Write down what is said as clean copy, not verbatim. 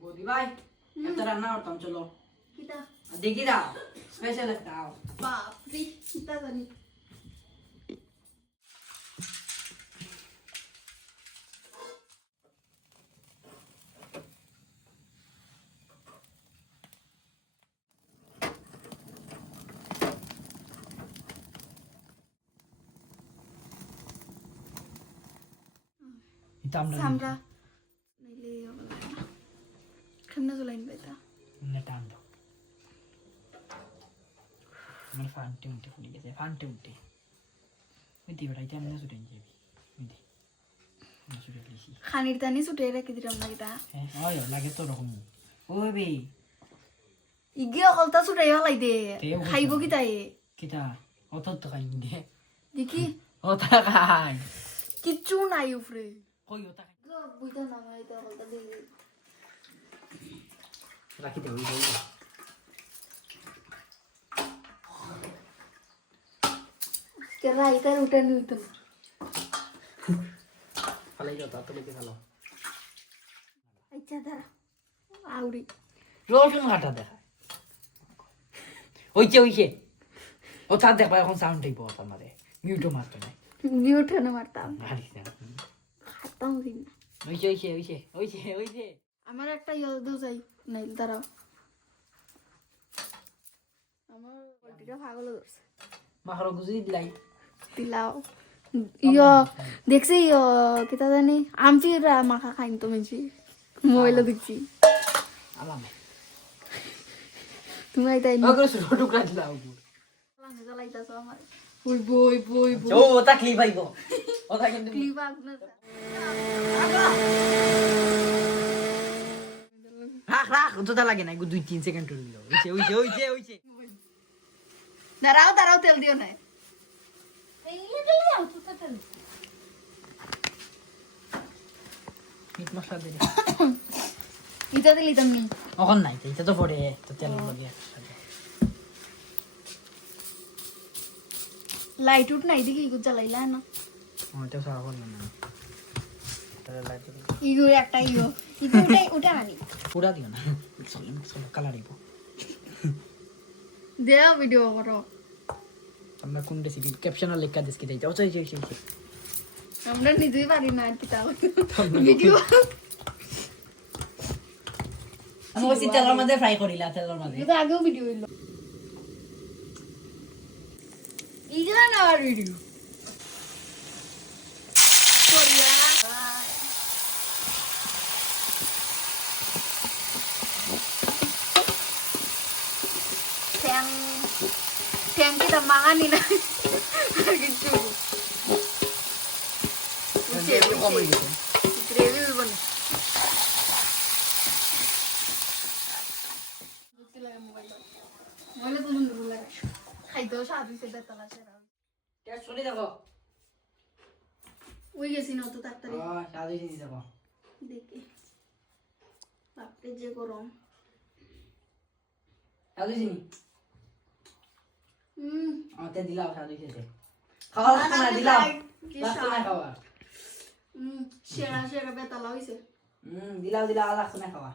বৌদি ভাই একটা রান্না করতাম চলো কিতা দেখি দাও স্পেশাল একটা বাপ রে কিতা জানি সামরা নিলে খান্না জলাইন বেটা টান দাও আমার ফান্টে উঠে ফুলে গেছে ফান্টে উঠে মিদি বেটাই কেমন ছুটে যাবি মিদি ছুটে গেছি খানির তানি ছুটে রেখে দিলাম না কিতা হ্যাঁ হয় লাগে তো রকম ওই বে ইগে অকলতা ছুটাই হলাই দে খাইব কিতা এ কিতা অত তো খাই দে দেখি ওটা খাই কিচ্ছু নাই উপরে কই ওটা খাই বুইতা নামাই তা অকলতা দে রাখি দে ওই ওই কেরা ইতার উঠে নিউতন ফালাই যাও তা তো লেগে ভালো আচ্ছা দাঁড়া আউরি রসুন কাটা দেখা ওইছে ও তার দেখবা এখন সাউন্ড টাইপ ওটার মারে মিউটও মারতো না মিউটে না মারতাম মারিস না খাতাম দিন ওইছে আমার একটা ইয়দ যাই নাইল দাঁড়াও আমার পোল্ট্রিটা পাগল ধরছে মাখরো গুজরি দিলাই দিলাও ইয় দেখছি ইয় কিতা জানি আমফিরা মাখা খাইন তো মেনছি মোবাইলে দেখছি আলাম তুমি আইতাই ওগুলো ছোট টুকরা দিলাও লাঙ্গে জ্বালাইতাছো আমার ওই বই বই বই ও ওটা ক্লিপ আইবো ওটা কিন্তু ক্লিপ আপনা রাখ ওটা লাগে না 2-3 সেকেন্ড হইলো ওইছে দাঁড়াও দাঁড়াও তেল দিও না মিট মশলা দে ইটা দিলি তুমি এখন নাই এটা তো পরে তো তেল লাগে লাইট উঠ নাই দেখি ইগু জ্বালাইলা না ওটা সারা করলাম না তাহলে লাইট ইগু একটা ইগু ইগু উঠে আনি পুরা দিও না চলো কালার দিব দেও ভিডিও করো আমরা কোন রেসিপি ক্যাপশনে লেখা দিস কি যাই ওইছে আমরা নিজেই পারি না আর কিতা ভিডিও আমি ওই তেলের মধ্যে ফ্রাই করিলা তেলের মধ্যে এটা আগেও ভিডিও হইলো ইগলা না আর ভিডিও করিয়া ট্যাং kita makan na gitu gravy bun mole to nundu laga খাইতো সাধু সে বেতলা সেরা টেস্ট শুনি দেখো ওই গেছি না তো তাড়াতাড়ি সাধু দিদি দেখো দেখি বাপরে যে গরম সাধু দিদি আমাকে দিলাও সাধু খেতে খাওয়া লাগতো না দিলাও লাগতো না খাওয়া সেরা সেরা বেতলা হইছে দিলাও লাগতো না খাওয়া